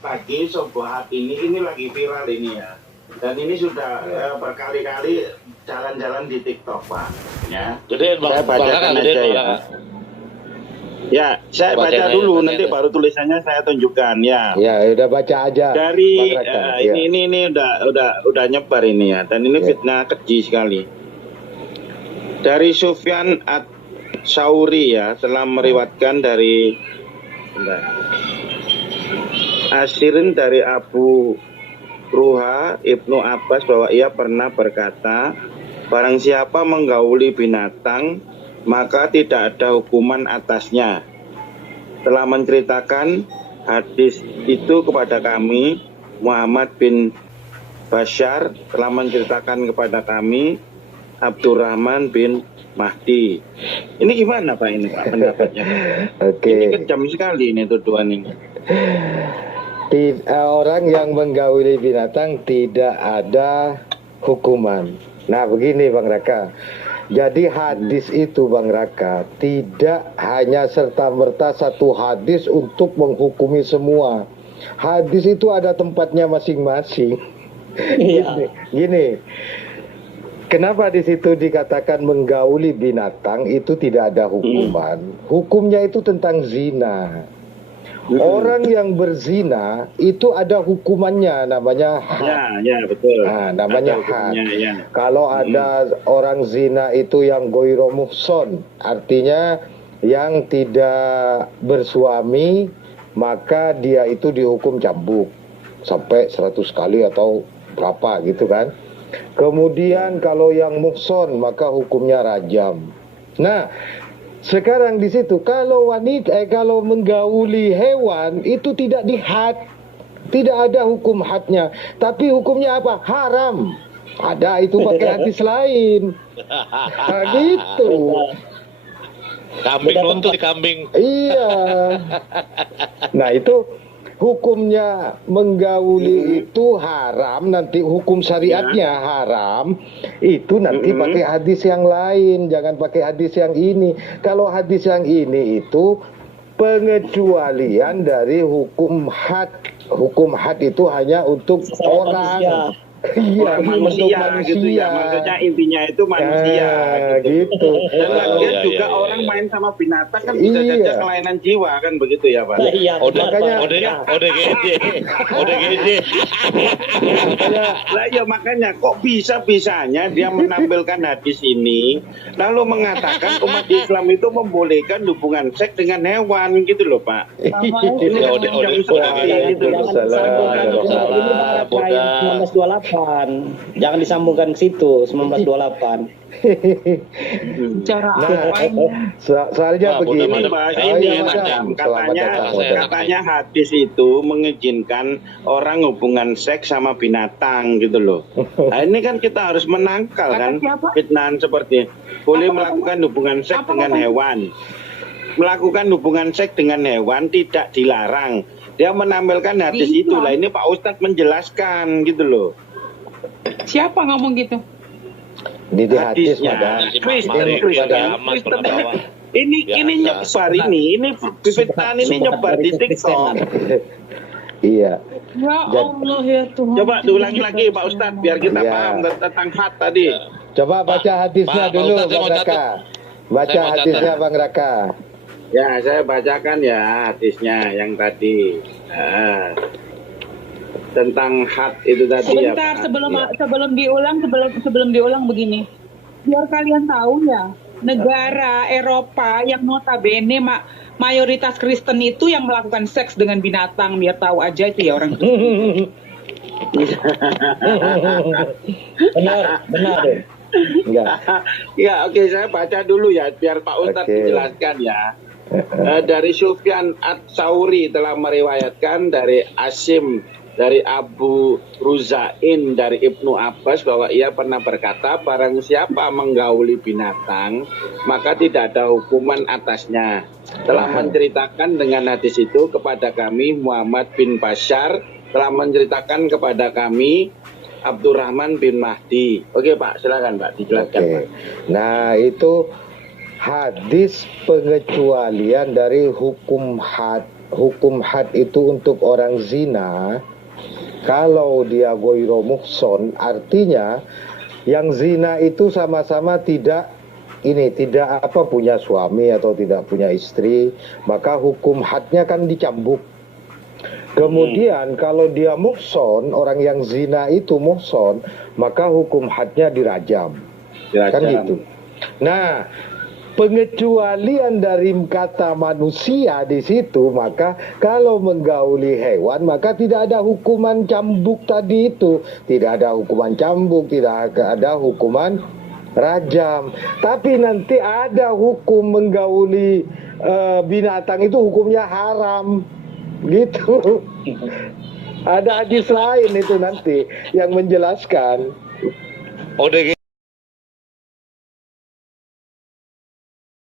lagi Sobohat ini lagi viral ini ya. Dan ini sudah berkali-kali jalan-jalan di TikTok, Pak. Ya. Jadi saya bacakan aja ya. Ya, saya baca dulu nanti baru tulisannya saya tunjukkan ya. Ya, udah baca aja. Dari ini udah nyebar ini ya, dan ini fitnah keji sekali. Dari Sufyan Ats-Tsauri ya, telah meriwayatkan dari Asirin dari Abu Ruha Ibnu Abbas bahwa ia pernah berkata, barang siapa menggauli binatang maka tidak ada hukuman atasnya. Telah menceritakan hadis itu kepada kami Muhammad bin Bashar, telah menceritakan kepada kami Abdurrahman bin Mahdi. Ini gimana Pak ini Pak pendapatnya? Ini kejam sekali ini tuduhan ini. Orang yang menggauli binatang tidak ada hukuman. Nah begini Bang Raka, jadi hadis itu Bang Raka tidak hanya serta-merta satu hadis untuk menghukumi semua. Hadis itu ada tempatnya masing-masing. Gini, kenapa di situ dikatakan menggauli binatang itu tidak ada hukuman? Hukumnya itu tentang zina. Orang yang berzina itu ada hukumannya, namanya had. Ya betul. Nah, namanya had. Ya. Kalau ada orang zina itu yang goiro muhson, artinya yang tidak bersuami, maka dia itu dihukum cambuk sampai 100 kali atau berapa gitu kan. Kemudian kalau yang muhson maka hukumnya rajam. Nah, sekarang di situ kalau kalau menggauli hewan itu tidak dihad, tidak ada hukum hadnya, tapi hukumnya apa? Haram. Ada itu pakai hadis lain. Nah, gitu. Kambing nuntut kambing. Iya. Nah itu hukumnya menggauli itu haram, nanti hukum syariatnya haram, itu nanti pakai hadis yang lain, jangan pakai hadis yang ini. Kalau hadis yang ini itu pengecualian dari hukum had. Hukum had itu hanya untuk orang. Iya, manusia gitu ya. Maksudnya intinya itu manusia gitu. Dan lagian juga orang main sama binatang kan bisa saja kelainan jiwa kan begitu ya Pak. Iya. Makanya kok bisa-bisanya dia menampilkan hadis ini lalu mengatakan umat Islam itu membolehkan hubungan seks dengan hewan gitu loh Pak. Ini jangan disambungkan ke situ 1928. Cara soalnya begini katanya hadis itu mengizinkan orang hubungan seks sama binatang gitu loh. Nah ini kan kita harus menangkal kan fitnahan seperti boleh melakukan hubungan seks dengan hewan. Melakukan hubungan seks dengan hewan tidak dilarang. Dia menampilkan hadis itu lah, ini Pak Ustadz menjelaskan gitu loh. Siapa ngomong gitu? Di hadisnya. Ini nyebar ini fitnah ini nyebar di TikTok. Iya. Ya Allah ya Tuhan. Coba diulangi lagi Pak Ustadz biar kita paham tentang had tadi. Coba baca hadisnya dulu Bang Raka. Baca hadisnya Bang Raka. Ya, saya bacakan ya hadisnya yang tadi. Tentang had itu tadi. Sebentar, ya, sebelum diulang begini. Biar kalian tahu ya, negara Eropa yang notabene mayoritas Kristen itu yang melakukan seks dengan binatang, biar tahu aja itu ya orang. Benar deh. Enggak. Ya, oke, saya baca dulu ya biar Pak Ustadz menjelaskan ya. Dari Sufyan Ats-Tsauri telah meriwayatkan dari Asim dari Abu Ruzain dari Ibnu Abbas bahwa ia pernah berkata, barang siapa menggauli binatang maka tidak ada hukuman atasnya. Telah menceritakan dengan hadis itu kepada kami Muhammad bin Bashar, telah menceritakan kepada kami Abdurrahman bin Mahdi. Oke Pak, silakan Pak, dijelaskan Pak. Nah itu hadis pengecualian dari hukum had. hukum had itu untuk orang zina, kalau dia goiro muhson, artinya yang zina itu sama-sama tidak punya suami atau tidak punya istri, maka hukum hadnya kan dicambuk. Kemudian kalau dia muhson, orang yang zina itu muhson, maka hukum hadnya dirajam. Kan gitu. Nah, pengecualian dari kata manusia di situ, maka kalau menggauli hewan, maka tidak ada hukuman cambuk tadi itu. Tidak ada hukuman cambuk, tidak ada hukuman rajam. Tapi nanti ada hukum menggauli binatang itu hukumnya haram. Gitu. Ada hadis lain itu nanti yang menjelaskan. Udah